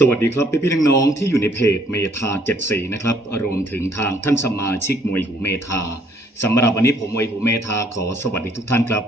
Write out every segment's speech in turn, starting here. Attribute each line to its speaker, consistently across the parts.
Speaker 1: สวัสดีครับพี่พี่น้องๆที่อยู่ในเพจเมธาเจ็ดสีนะครับรวมถึงทางท่านสมาชิกมวยหูเมธาสำหรับวันนี้ผมมวยหูเมธาขอสวัสดีทุกท่านครับ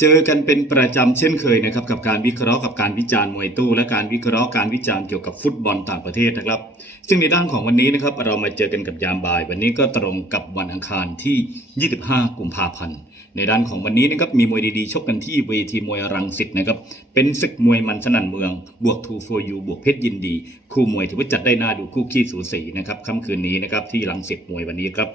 Speaker 1: เจอกันเป็นประจำเช่นเคยนะครับกับการวิเคราะห์กับการวิจารณ์มวยตู้ และการวิเคราะห์การวิจารณ์เกี่ยวกับฟุตบอลต่างประเทศนะครับ ซึ่งในด้านของวันนี้นะครับเรามาเจอกันกับยามบ่าย วันนี้ก็ตรงกับวันอังคารที่ 25 กุมภาพันธ์ในด้านของวันนี้นะครับมีมวยดีๆชกกันที่เวทีมวยรังสิตนะครับเป็นศึกมวยมันสนั่นเมือง บวกทูโฟยูบวกเพชรยินดี คู่มวยถือว่าจัดได้น่าดูคู่ขี้สูสีนะครับค่ำคืนนี้นะครับที่รังสิตมวยวันนี้ครับ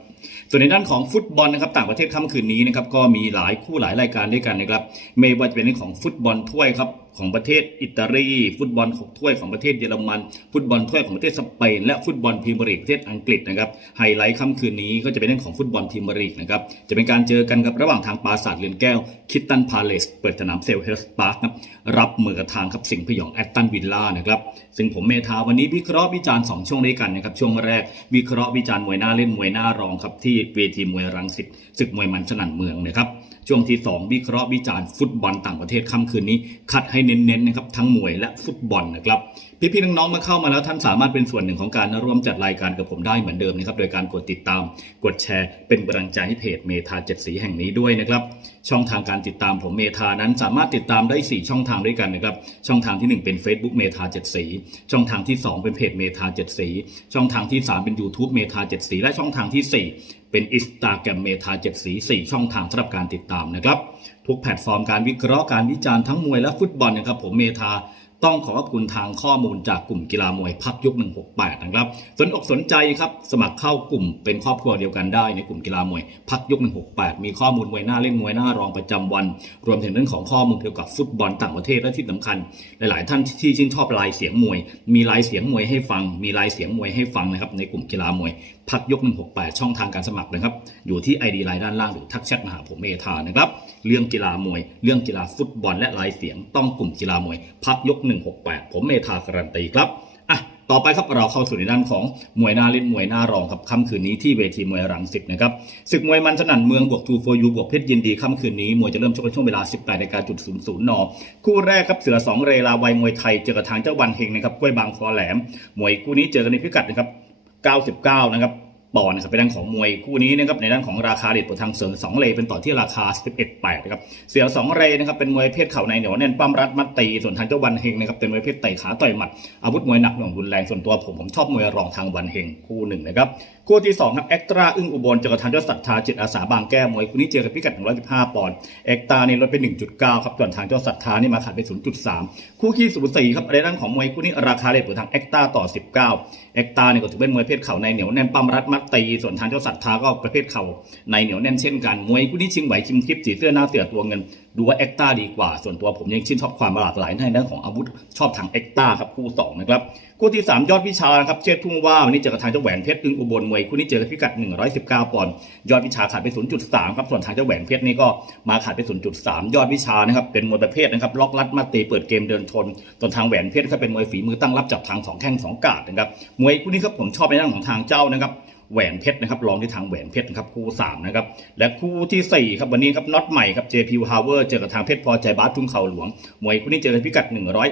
Speaker 1: ส่วนในด้านของฟุตบอลนะครับต่างประเทศค่ำคืนนี้นะครับก็มีหลายคู่หลายรายการด้วยกันนะครับไม่ว่าจะเป็นเรื่องของฟุตบอลถ้วยครับของประเทศอิตาลีฟุตบอลของถ้วยของประเทศเยอรมัน ฟุตบอลถ้วยของประเทศสเปนและฟุตบอลพรีเมียร์ลีกประเทศอังกฤษนะครับไฮไลท์ค่ำคืนนี้ก็จะเป็นเรื่องของฟุตบอลพรีเมียร์ลีกนะครับจะเป็นการเจอกันกับระหว่างทางปราสาทเรือนแก้วคิตตันพาเลสเปิดสนามเซลเฮลส์พาร์ครับรับมือกับทางครับสิงห์พยองแอตตันวิลล่านะครับซึ่งผมเมธาวันนี้วิเคราะห์วิจารณ์สองช่วงด้วยกันนะครับช่วงแรกวิเคราะห์วิจารณ์มวยหน้าเล่นมวยหน้ารองครับที่เวทีมวยรังสิตศึกมวยมันสนั่นเมืองนะครับ ช่วงที่ 2 วิเคราะห์วิจารณ์ฟุตบอลต่างประเทศค่ำคืนนี้ คัดให้เน้นๆนะครับทั้งมวยและฟุตบอลนะครับพี่ๆน้องๆมาเข้ามาแล้วท่านสามารถเป็นส่วนหนึ่งของการร่วมจัดรายการกับผมได้เหมือนเดิมนะครับโดยการกดติดตาม กดแชร์ เป็นกำลังใจให้เพจเมธาเจ็ดสีแห่งนี้ด้วยนะครับช่องทางการติดตามผมเมธานั้นสามารถติดตามได้ 4 ช่องทางด้วยกันนะครับช่องทางที่ 1 เป็น Facebook เมธาเจ็ดสีช่องทางที่ 2 เป็นเพจเมธาเจ็ดสีช่องทางที่ 3 เป็น YouTube เมธาเจ็ดสีและช่องทางที่ 4 เป็นอินสตาแกรมเมธาเจ็ดสีสี่ช่องทางสำหรับการติดตามนะครับ ทุกแพลตฟอร์มการวิเคราะห์การวิจารณ์ทั้งมวยและฟุตบอลนะครับผมเมทา ต้องขอขอบคุณทางข้อมูลจากกลุ่มกีฬามวยพักยก168 นะครับ สนอกสนใจครับสมัครเข้ากลุ่มเป็นครอบครัวเดียวกันได้ในกลุ่มกีฬามวยพักยก168 มีข้อมูลมวยหน้าเล่นมวยหน้ารองประจำวัน รวมถึงเรื่องของข้อมูลเกี่ยวกับฟุตบอลต่างประเทศและที่สำคัญ หลาย ๆ ท่านที่ชื่นชอบลายเสียงมวย มีลายเสียงมวยให้ฟัง มีลายเสียงมวยให้ฟังนะครับในกลุ่มกีฬามวยพักยก 168 ช่องทางการสมัครนะครับ อยู่ที่ ID ไลน์ด้านล่างหรือทักแชทมาหาผมเมธานะครับ เรื่องกีฬามวย เรื่องกีฬาฟุตบอลและลายเสียงต้องกลุ่มกีฬามวย พักยก168 ผมเมธาการันตีครับอะต่อไปครับเราเข้าสู่ในด้านของมวยหน้าเล่นมวยหน้ารองครับค่ำคืนนี้ที่เวทีมวยรังสิตนะครับศึกมวยมันสนั่นเมืองบวกทูโฟยูบวกเพชรยินดีค่ำคืนนี้มวยจะเริ่มชกในช่วงเวลา 18นาฬิกาจุดศูนย์ศูนย์นคู่แรกครับเสือสองเรลาวัยมวยไทยเจอกับทางเจ้าวันเฮงนะครับกล้วยบางฟอแหลมมวยคู่นี้เจอกันในพิกัดนะครับ 99 นะครับ ปอนด์นะครับเป็นด้านของมวยคู่นี้นะครับในด้านของราคาเด็ดผลทางเสือสองเลเป็นต่อที่ราคา 11 8นะครับเสือสองเรนะครับเป็นมวยเพศเข่าในเหนียวแน่นปั้มรัดมัดตีส่วนทางเจ้าวันเฮงนะครับเป็นมวยเพศไต่ขาต่อยหมัดอาวุธมวยหนักหน่วงรุนแรงส่วนตัวผมผมชอบมวยรองทางวันเฮงคู่หนึ่งนะครับ คู่ที่2ครับเอ็กตร้าอึ้งอุบลเจอกับทางเจ้าศรัทธาจิตอาสาบางแก้วมวยคู่นี้เจอกับพิกัด115ปอนด์เอ็กตร้านี่ยลดไป 1.9 ครับส่วนทางเจ้าศรัทธานี่มาขาดไป 0.3 คู่ขี้สูสีครับในด้านของมวยคู่นี้ราคาเด็ดปวดทางเอ็กตร้าต่อ 19เอ็กตาเนี่ยก็ถือเป็นมวยเพศเข่าในเหนียวแน่นปั้มรัดมัดตีส่วนทางเจ้าศรัทธาก็ประเภทเข่าในเหนียวแน่นเช่นกันมวยคู่นี้ชิงไหวชิงคลิปสีเสื้อหน้าเสือตัวเงินดูว่าเอ็กตาดีกว่า ส่วนตัวผมยังชื่นชอบความหลากหลายในด้านของอาวุธชอบทางเอ็กตาครับคู่สองนะครับคู่ที่ 3 ยอดวิชานะครับเชษทุ่งว่าวันนี้เจอกับทางเจ้าแหวนเพชรอึงอุบลมวยคู่นี้เจอกับพิกัด 119ปอนด์ยอดวิชาขาดไป 0.3 ครับส่วนทางเจ้าแหวนเพชรนี่ก็มาขาดไป 0.3 ยอดวิชานะครับเป็นมวยประเภทนะครับล็อกลัดมาตีเปิดเกมเดินชนส่วนทางแหวนเพชรก็เป็นมวยฝีมือตั้งรับจับทางสองแข้งสองกาดนะครับมวยคู่นี้ครับผมชอบในด้านของทางเจ้านะครับ แหวนเพชรนะครับรองที่ทางแหวนเพชรนะครับคู่3นะครับและคู่ที่สี่ครับวันนี้ครับน็อตใหม่ครับ JP Power เจอกับทางเพชรพอใจบาสทุ่งเขาหลวงมวยคู่นี้เจอกันพิกัด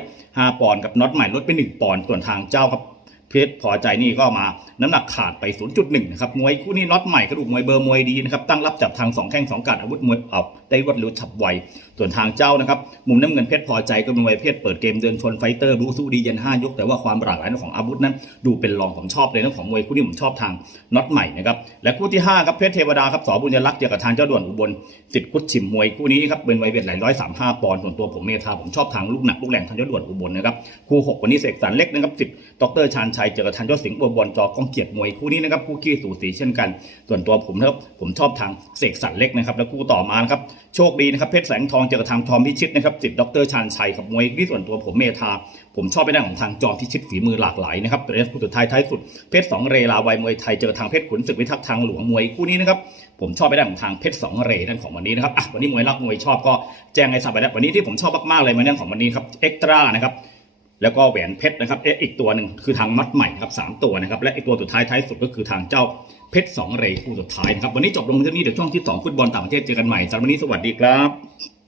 Speaker 1: 105 ปอนด์กับน็อตใหม่ลดไป 1 ปอนด์ส่วนทางเจ้าครับ เพชรพอใจนี่ก็มาน้ำหนักขาดไป 0.1 นะครับ มวยคู่นี้น็อตใหม่กระดูกมวยเบอร์มวยดีนะครับ ตั้งรับจับทางสองแข้งสองกาดอาวุธมวยออกได้รวดเร็วฉับไว ส่วนทางเจ้านะครับ มุมน้ำเงินเพชรพอใจก็เป็นมวยเพชรเปิดเกมเดินชนไฟเตอร์บูสู้ดีเย็น5ยก แต่ว่าความหลากหลายของอาวุธนั้น ดูเป็นรองผมชอบเลยนะของมวยคู่นี้ผมชอบทางน็อตใหม่นะครับ และคู่ที่5ครับเพชรเทวดาครับสอบุญยลักษ์เจอกับทางเจ้าด่วนอุบลสิทธิ์คุดฉิมมวยคู่นี้ครับเป็นมวยเวทหลายร้อยสามห้าปอนด์ส่วนตัวผมเมธาผมชอบทางลูกหนักลูกแรงทางเจ้าด่วนอุบลนะครับคู่หกวันนี้เสกสรรเล็กนะครับสิทธิ์ดรชานชยเจอกับทางเจ้าสิงห์อุบอลจอกองเกียรติมวยคู่นี้นะครับคู่ขี้สูสีเช่นกัน ส่วนตัวผมนะครับผมชอบทางเสกสรรเล็กนะครับแล้วคู่ต่อมานะครับโชคดีนะครับเพชรแสงทองเจอกับทางทอมพิชิตนะครับสิทธิ์ดรชานชัยครับมวยที่ส่วนตัวผมเมธาผมชอบไปด้านของทางจอมพิชิตฝีมือหลากหลายนะครับแต่คู่สุดท้ายท้ายสุดเพชรสองเรลาวัยมวยไทยเจอทางเพชรขุนศึกวิทักษ์ทางหลวงมวยคู่นี้นะครับผมชอบไปด้านของทางเพชรสองเรนั่นของวันนี้นะครับอะวันนี้มวยรักมวยชอบก็แจ้งให้ทราบไปแล้ววันนี้ที่ผมชอบมากๆเลยมาเรื่องของวันนี้ครับเอ็กตร้านะครับ แล้วก็แหวนเพชรนะครับเอออีกตัวหนึ่งคือทางมัดใหม่นะครับสามตัวนะครับและอีกตัวสุดท้ายท้ายสุดก็คือทางเจ้าเพชรสองเรคู่สุดท้ายนะครับวันนี้จบลงเท่านี้เดี๋ยวช่วงที่สองฟุตบอลต่างประเทศเจอกันใหม่สำหรับวันนี้สวัสดีครับ